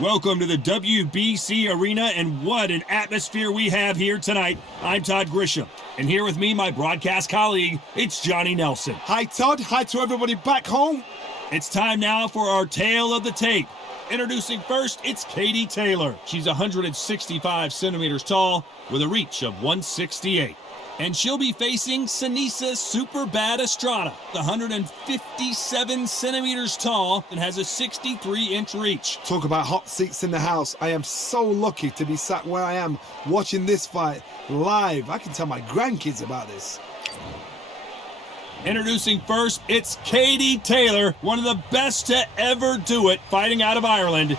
Welcome to the WBC Arena, and what an atmosphere we have here tonight. I'm Todd Grisham, and here with me, my broadcast colleague, it's Johnny Nelson. Hi, Todd. Hi to everybody back home. It's time now for our tale of the tape. Introducing first, it's Katie Taylor. She's 165 centimeters tall with a reach of 168. And she'll be facing Seniesa Superbad Estrada, 157 centimeters tall and has a 63-inch reach. Talk about hot seats in the house. I am so lucky to be sat where I am watching this fight live. I can tell my grandkids about this. Introducing first, it's Katie Taylor, one of the best to ever do it, fighting out of Ireland.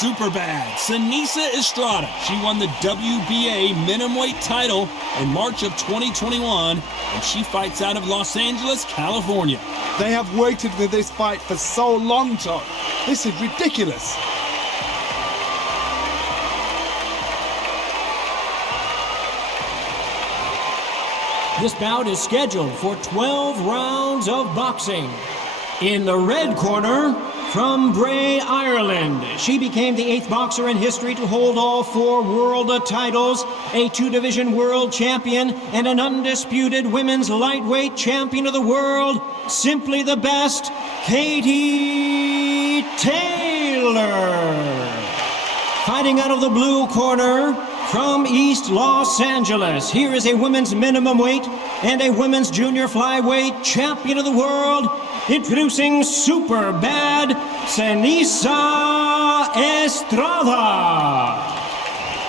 Superbad, Seniesa Estrada. She won the WBA minimum-weight title in March of 2021, and she fights out of Los Angeles, California. They have waited for this fight for so long, Todd. This is ridiculous. This bout is scheduled for 12 rounds of boxing. In the red corner, from Bray, Ireland, she became the 8th boxer in history to hold all 4 world titles, a 2-division world champion, and an undisputed women's lightweight champion of the world. Simply the best, Katie Taylor. Fighting out of the blue corner, from East Los Angeles, here is a women's minimum weight and a women's junior flyweight champion of the world. Introducing Superbad, Seniesa Estrada.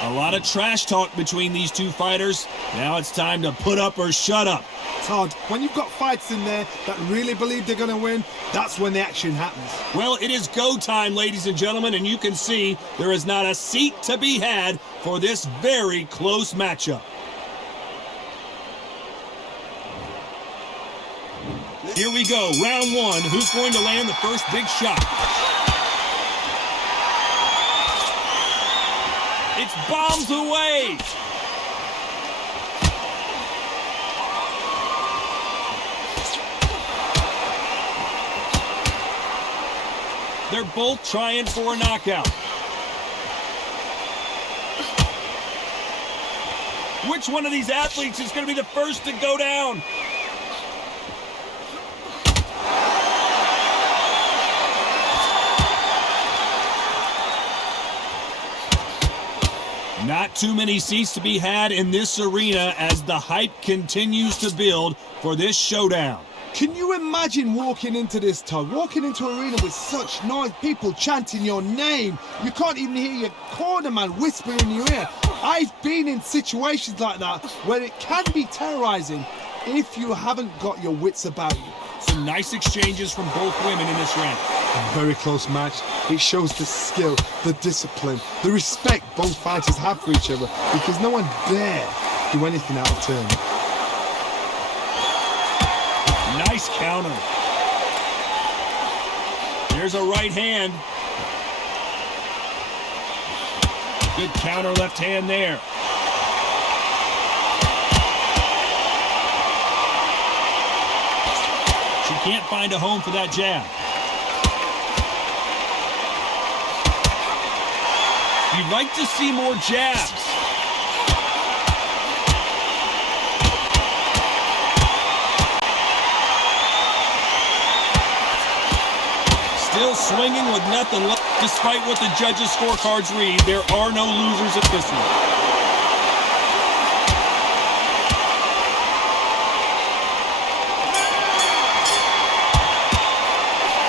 A lot of trash talk between these two fighters. Now it's time to put up or shut up. Todd, when you've got fights in there that really believe they're going to win, that's when the action happens. Well, it is go time, ladies and gentlemen, and you can see there is not a seat to be had for this very close matchup. Here we go, round 1. Who's going to land the first big shot? It's bombs away. They're both trying for a knockout. Which one of these athletes is going to be the first to go down? Not too many seats to be had in this arena as the hype continues to build for this showdown. Can you imagine walking into this, Todd? Walking into an arena with such noise, people chanting your name. You can't even hear your cornerman whispering in your ear. I've been in situations like that where it can be terrorizing if you haven't got your wits about you. Some nice exchanges from both women in this round. A very close match. It shows the skill, the discipline, the respect both fighters have for each other, because no one dare do anything out of turn. Nice counter. There's a right hand. Good counter left hand there. She can't find a home for that jab. You'd like to see more jabs. Still swinging with nothing left. Despite what the judges' scorecards read, there are no losers at this one.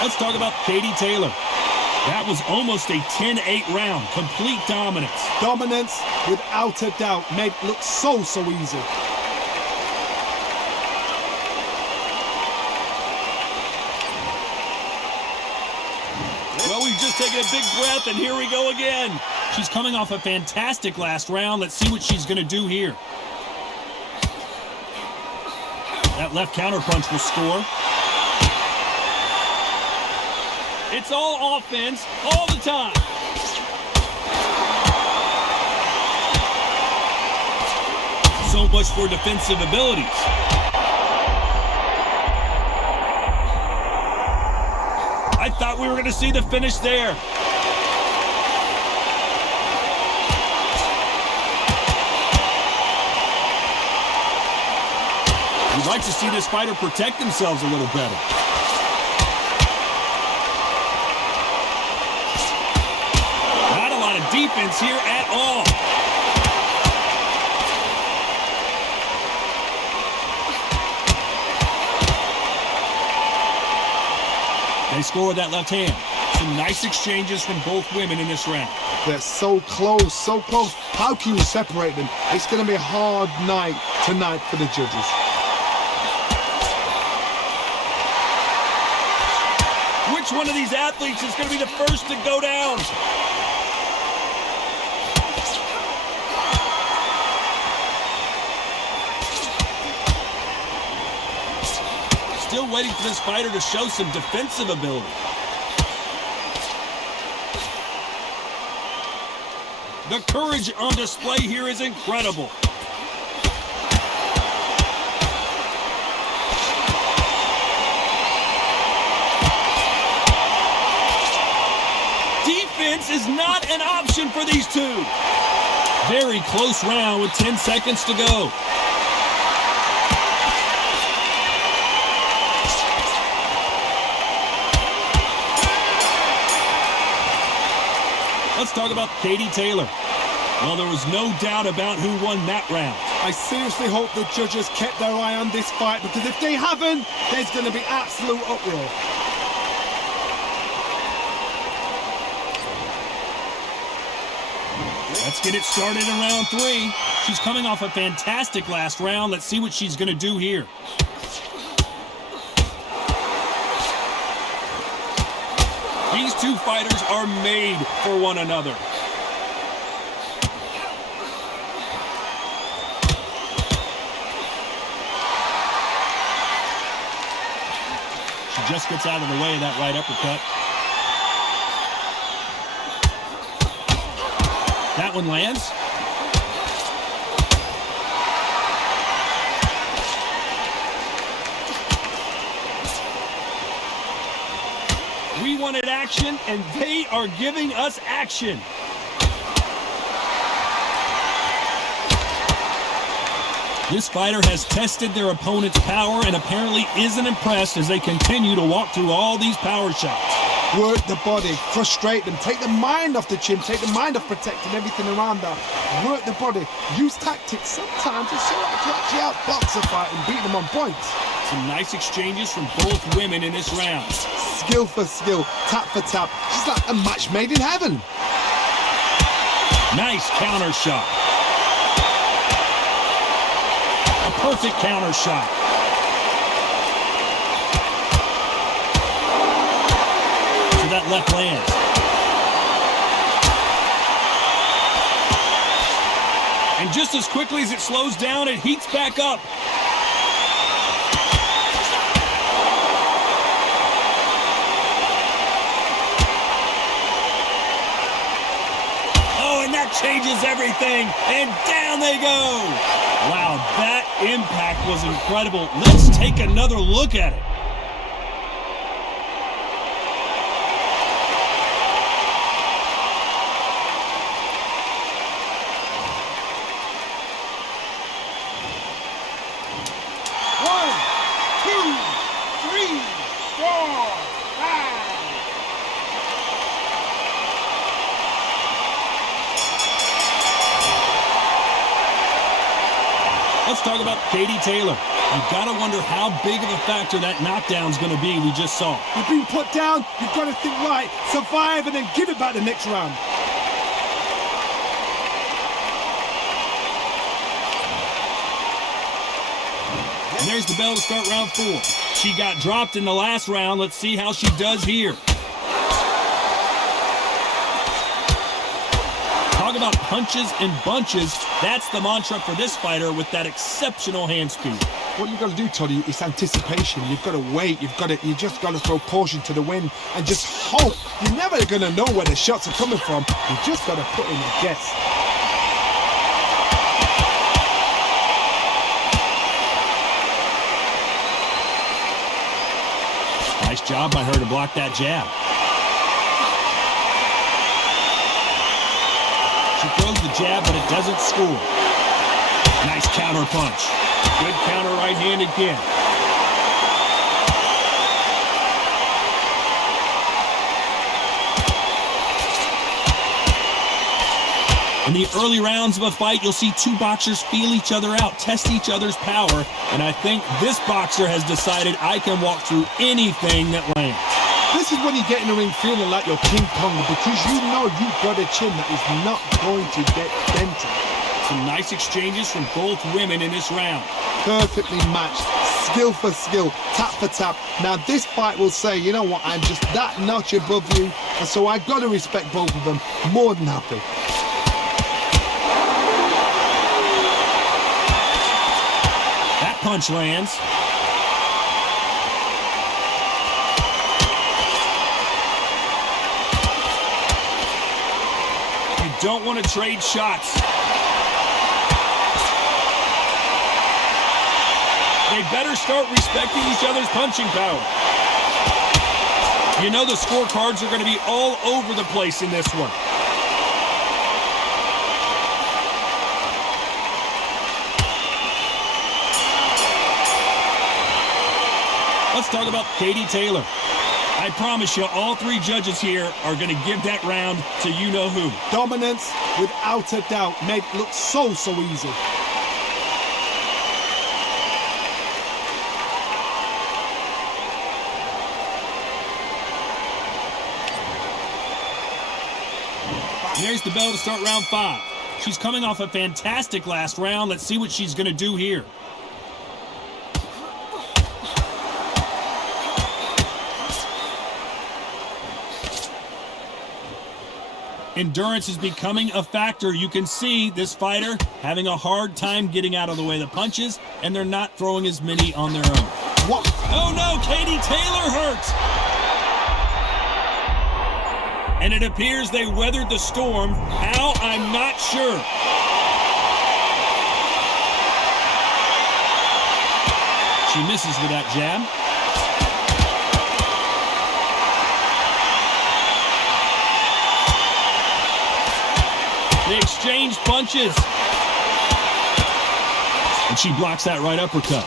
Let's talk about Katie Taylor. That was almost a 10-8 round. Complete dominance. Dominance, without a doubt, made it look so easy. Well, we've just taken a big breath, and here we go again. She's coming off a fantastic last round. Let's see what she's going to do here. That left counterpunch will score. It's all offense, all the time. much for defensive abilities. I thought we were going to see the finish there. You'd like to see this fighter protect themselves a little better. Not a lot of defense here at all. They score with that left hand. Some nice exchanges from both women in this round. They're so close, so close. How can you separate them? It's going to be a hard night tonight for the judges. Which one of these athletes is going to be the first to go down? Still waiting for this fighter to show some defensive ability. The courage on display here is incredible. Defense is not an option for these two. Very close round with 10 seconds to go. Let's talk about Katie Taylor. Well, there was no doubt about who won that round. I seriously hope the judges kept their eye on this fight, because if they haven't, there's going to be absolute uproar. Let's get it started in round 3. She's coming off a fantastic last round. Let's see what she's going to do here. These two fighters are made for one another. She just gets out of the way of that right uppercut. That one lands. We wanted action, and they are giving us action. This fighter has tested their opponent's power and apparently isn't impressed as they continue to walk through all these power shots. Work the body, frustrate them, take the mind off the chin, take the mind off protecting everything around her. Work the body, use tactics sometimes to show how to actually outbox a fight and beat them on points. Some nice exchanges from both women in this round. Skill for skill, tap for tap. She's like a match made in heaven. Nice counter shot. A perfect counter shot. So that left lands. And just as quickly as it slows down, it heats back up. Changes everything, and down they go. Wow, that impact was incredible. Let's take another look at it. One, two, three, four, five. Let's talk about Katie Taylor. You've got to wonder how big of a factor that knockdown's going to be we just saw. You've been put down, you've got to think right, survive, and then give it back the next round. And there's the bell to start round 4. She got dropped in the last round. Let's see how she does here. Talk about punches and bunches. That's the mantra for this fighter with that exceptional hand speed. What you've got to do, Toddy, is anticipation. You've got to wait. You just got to throw caution to the wind and just hope. You're never going to know where the shots are coming from. You just got to put in a guess. Nice job by her to block that jab. She throws the jab, but it doesn't score. Nice counter punch. Good counter right hand again. In the early rounds of a fight, you'll see two boxers feel each other out, test each other's power, and I think this boxer has decided I can walk through anything that lands. This is when you get in the ring feeling like you're King Kong, because you know you've got a chin that is not going to get dented. Some nice exchanges from both women in this round. Perfectly matched, skill for skill, tap for tap. Now this fight will say, you know what, I'm just that notch above you, and so I've got to respect both of them. More than happy. That punch lands. You don't want to trade shots. They better start respecting each other's punching power. You know the scorecards are going to be all over the place in this one. Let's talk about Katie Taylor. I promise you, all three judges here are going to give that round to you-know-who. Dominance, without a doubt, made it look so easy. And there's the bell to start round 5. She's coming off a fantastic last round. Let's see what she's going to do here. Endurance is becoming a factor. You can see this fighter having a hard time getting out of the way of the punches, and they're not throwing as many on their own. What? Oh no, Katie Taylor hurt! And it appears they weathered the storm. How? I'm not sure. She misses with that jab. They exchange punches. And she blocks that right uppercut.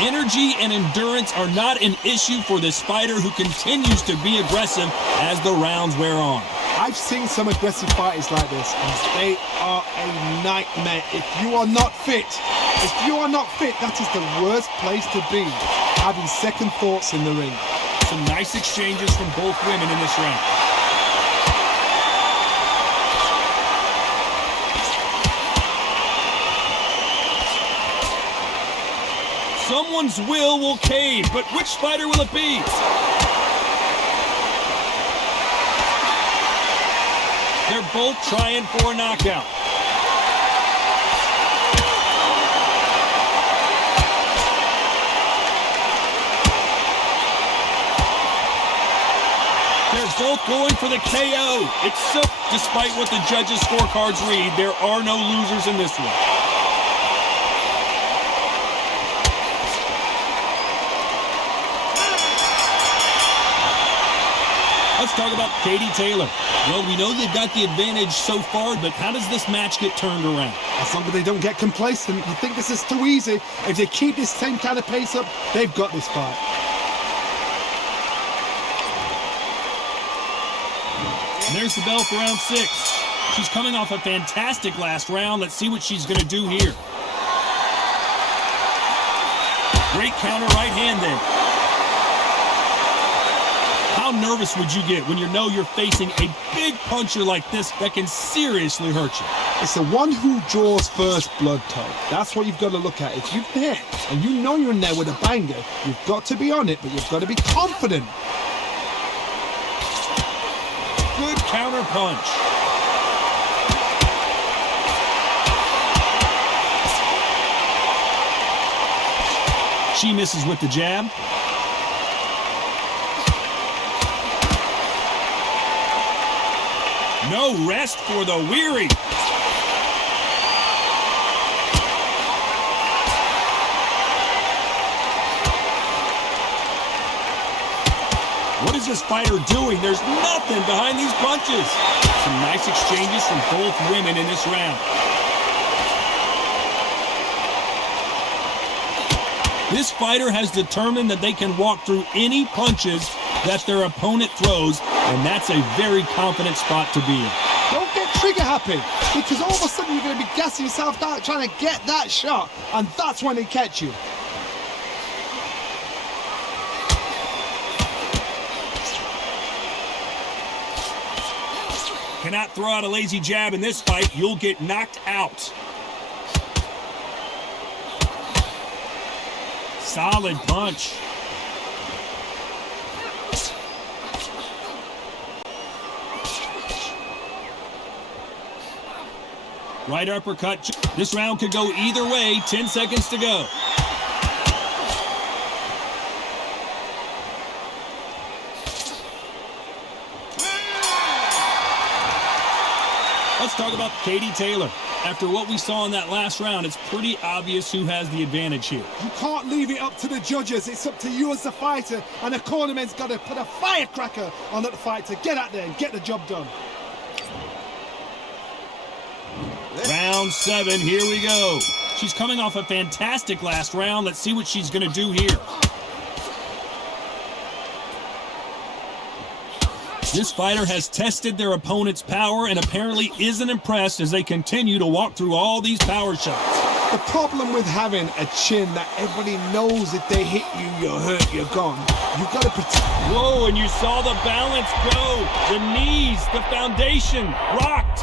Energy and endurance are not an issue for this fighter, who continues to be aggressive as the rounds wear on. I've seen some aggressive fighters like this, and they are a nightmare. If you are not fit, that is the worst place to be, having second thoughts in the ring. Some nice exchanges from both women in this round. Someone's will cave, but which fighter will it be? They're both trying for a knockout. They're both going for the KO. It's so, despite what the judges' scorecards read, there are no losers in this one. Let's talk about Katie Taylor. Well, we know they've got the advantage so far, but how does this match get turned around? As long as they don't get complacent, you think this is too easy. If they keep this same kind of pace up, they've got this fight. And there's the bell for round 6. She's coming off a fantastic last round. Let's see what she's going to do here. Great counter right hand there. How nervous would you get when you know you're facing a big puncher like this that can seriously hurt you? It's the one who draws first blood, Todd. That's what you've got to look at. If you're there and you know you're in there with a banger, you've got to be on it, but you've got to be confident. Good counter punch. She misses with the jab. No rest for the weary. this fighter doing? There's nothing behind these punches. Some nice exchanges from both women in this round. This fighter has determined that they can walk through any punches that their opponent throws, and that's a very confident spot to be in. Don't get trigger happy, because all of a sudden you're going to be gassing yourself out trying to get that shot, and that's when they catch you. Cannot throw out a lazy jab in this fight. You'll get knocked out. Solid punch. Right uppercut. This round could go either way. 10 seconds to go. Let's talk about Katie Taylor. After what we saw in that last round, it's pretty obvious who has the advantage here. You can't leave it up to the judges. It's up to you as the fighter, and the cornerman's got to put a firecracker on that fight to get out there and get the job done. Round 7, here we go. She's coming off a fantastic last round. Let's see what she's going to do here. This fighter has tested their opponent's power and apparently isn't impressed as they continue to walk through all these power shots. The problem with having a chin that everybody knows if they hit you, you're hurt, you're gone. You've got to protect. Whoa, and you saw the balance go. The knees, the foundation, rocked.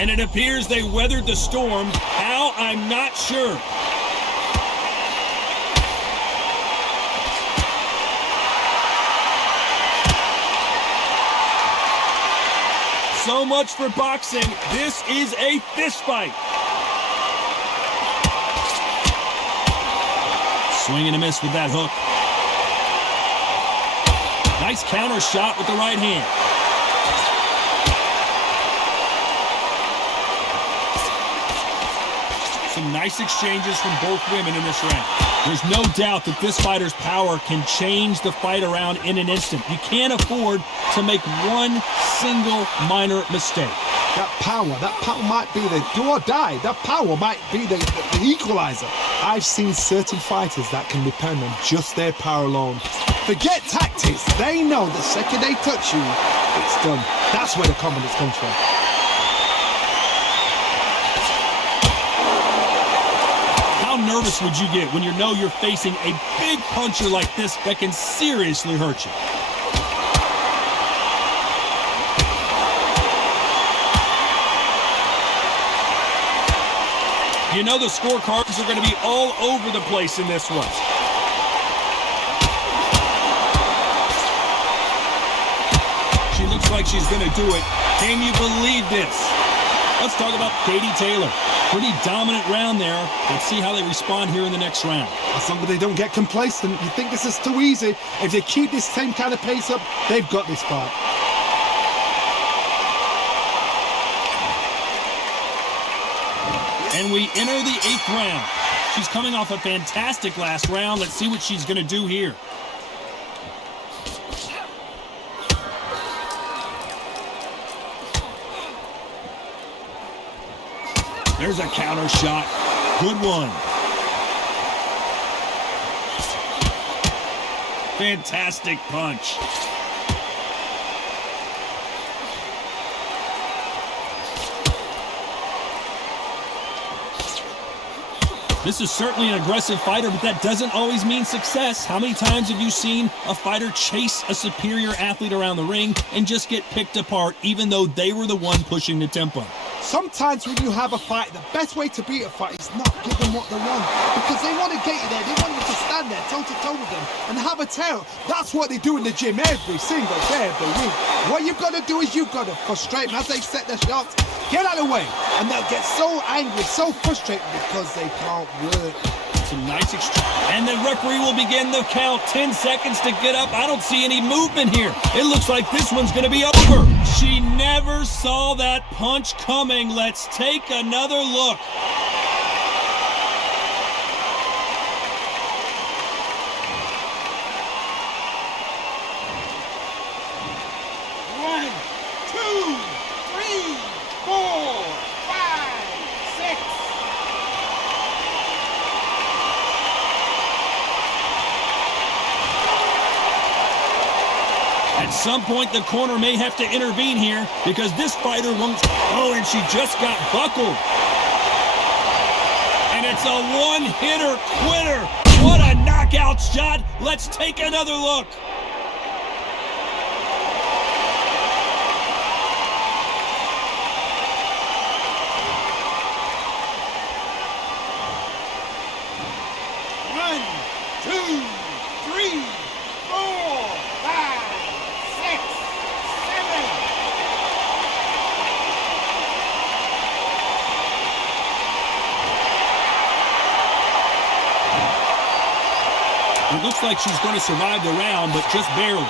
And it appears they weathered the storm. How? I'm not sure. So much for boxing. This is a fist fight. Swing and a miss with that hook. Nice counter shot with the right hand. Some nice exchanges from both women in this round. There's no doubt that this fighter's power can change the fight around in an instant. You can't afford to make one single minor mistake. That power might be the do or die. That power might be the equalizer. I've seen certain fighters that can depend on just their power alone. Forget tactics. They know the second they touch you, it's done. That's where the confidence comes from. How nervous would you get when you know you're facing a big puncher like this that can seriously hurt you? You know the scorecards are going to be all over the place in this one. She looks like she's going to do it. Can you believe this? Let's talk about Katie Taylor. Pretty dominant round there. Let's see how they respond here in the next round. As long as they don't get complacent, you think this is too easy. If they keep this same kind of pace up, they've got this fight. And we enter the 8th round. She's coming off a fantastic last round. Let's see what she's going to do here. There's a counter shot. Good one. Fantastic punch. This is certainly an aggressive fighter, but that doesn't always mean success. How many times have you seen a fighter chase a superior athlete around the ring and just get picked apart even though they were the one pushing the tempo? Sometimes when you have a fight, the best way to beat a fight is not give them what they want. Because they want to get you there. They want you to stand there toe-to-toe with them and have a tail. That's what they do in the gym every single day of the week. What you've got to do is you've got to frustrate them as they set their shots. Get out of the way. And they'll get so angry, so frustrated because they can't work. Some nice exchange. And the referee will begin the count. 10 seconds to get up. I don't see any movement here. It looks like this one's going to be over. She never saw that punch coming. Let's take another look. some point, the corner may have to intervene here because this fighter won't... Oh, and she just got buckled. And it's a one-hitter quitter. What a knockout shot. Let's take another look. One, two, three, 4, 5, 6, 7. It looks like she's going to survive the round, but just barely.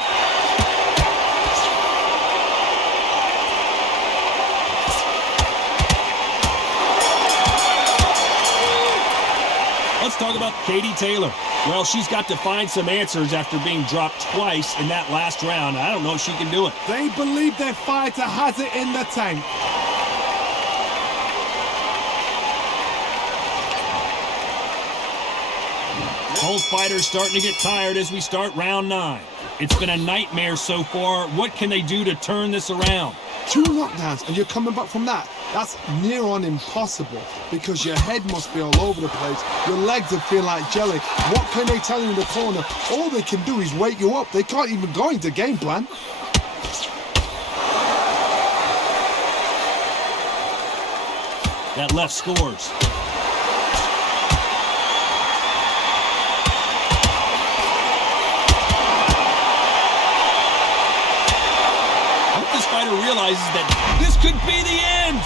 Let's talk about Katie Taylor. Well, she's got to find some answers after being dropped twice in that last round. I don't know if she can do it. They believe their fighter has it in the tank. Both fighters starting to get tired as we start round 9. It's been a nightmare so far. What can they do to turn this around? 2 knockdowns and you're coming back from that. That's near on impossible because your head must be all over the place. Your legs will feel like jelly. What can they tell you in the corner? All they can do is wake you up. They can't even go into game plan. That left scores. This fighter realizes that this could be the end.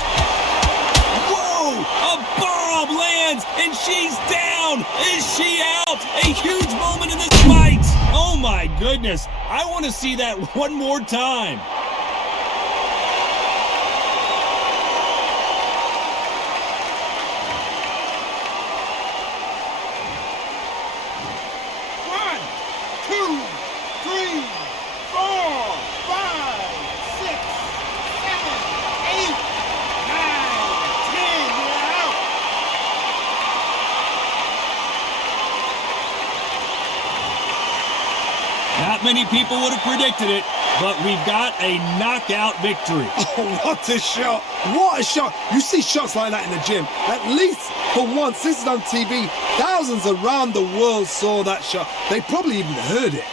Whoa! A bomb lands and she's down. Is she out? A huge moment in this fight. Oh my goodness. I want to see that one more time. One, two, three, 4, 5, 6, 7, 8, 9, 10. You're out. Not many people would have predicted it, but we've got a knockout victory. Oh, what a shot. What a shot. You see shots like that in the gym. At least for once, this is on TV. Thousands around the world saw that shot. They probably even heard it.